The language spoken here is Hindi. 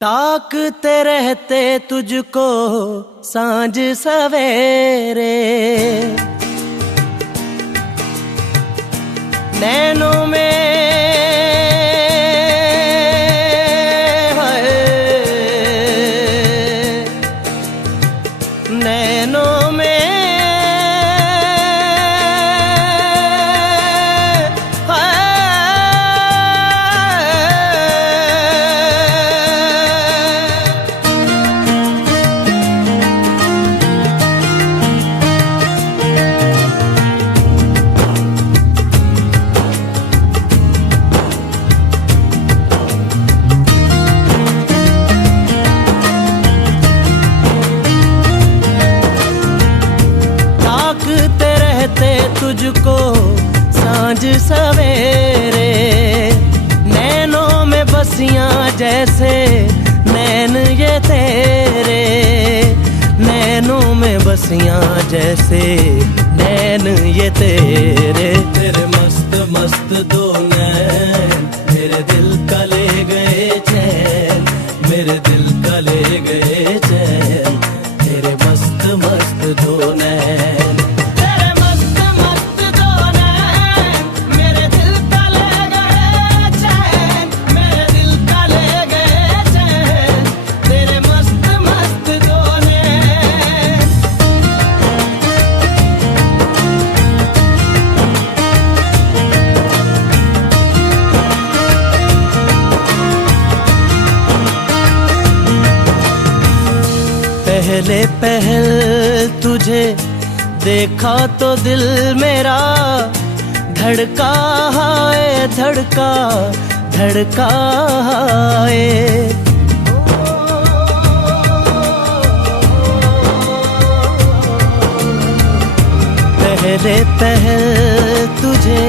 ताकते रहते तुझको सांझ सवेरे, नैनों में है, नैनों में तुझको सांझ सवेरे, नैनों में बसियां जैसे नैन ये तेरे, नैनों में बसियां जैसे नैन ये तेरे। तेरे मस्त मस्त दो नैन मेरे दिल का ले गए चैन, मेरे दिल का ले गए चैन, तेरे मस्त मस्त दो नैन। पहले पहल तुझे देखा तो दिल मेरा धड़का है, धड़का धड़का है। पहले पहल तुझे